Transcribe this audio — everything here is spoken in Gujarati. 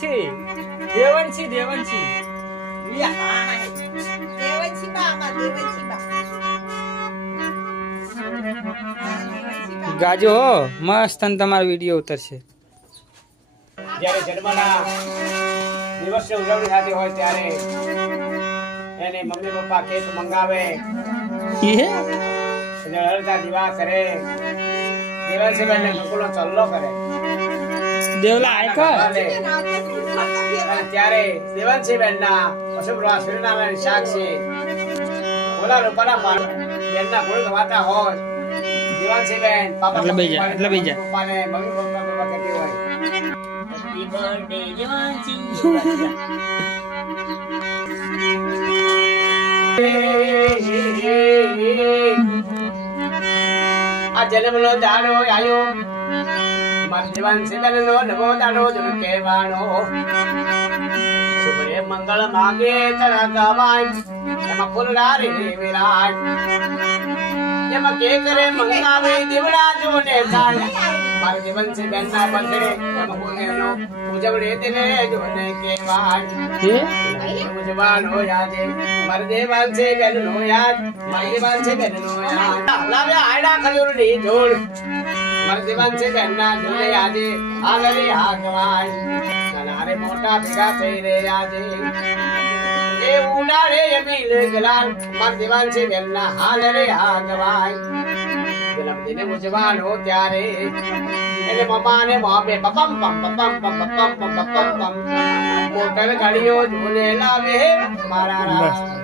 દેવનસી દેવનસી દેવનસી બા ગાજો હો મસ્ત અને તમારો વિડીયો ઉતરશે. જ્યારે જન્મના દિવસની ઉજવણી થતી હોય ત્યારે એને મમ્મી પપ્પા કેક મંગાવે, હળતા દીવા કરે, દેવનસીબેનને ગોકુળનો ચલ્લો કરે. દેવલા આયકા ત્યારે દેવનસીબેનના પશુપ્રવાહ સૂર્યનારાયણ સાક્ષી ઓલા રૂપાના બેનના ગુણ ગવાતા હોય. દેવનસીબેન એટલે બીજા પપ્પાને મમ્મી પપ્પા કહેતી હોય હેપી બર્થડે દેવાંશી. આ જન્મનો દાડો આયો મારા દેવાંશીબેનનો નવો દાડો જ કહેવાનો. શુભરે મંગળ માગે તળગવાય એમાં ફૂલડા રે વિરાજ એમાં કે કરે મંગાવે દીવડા જોને થાય. મારા દેવાંશીબેનના બર્થડે એમાં એનો ઉજવણી તેને જોને કહેવાય. ઉજવાનો યાદે મારા દેવાંશીબેનનો યાદ મારી દેવાંશીબેનનો યાદ લાવ્યા આયડા ખજૂરની જોડ મારા દેવાંશીબેનના જોડે આજે આલરે હાકવાય નારે મોટા ભેગા થઈ રે આજે એ ઉડાડે અમીલ ગલાલ મારા દેવાંશીબેનના હાલરે હાકવાય. જન્મદિને ઉજવાનો ત્યારે એટલે મમ્મા ને મોબે પપમ પમ પપમ પમ પપમ પમ પપમ પમ મોટર ગાડીઓ જોને લાવે મારા રામ.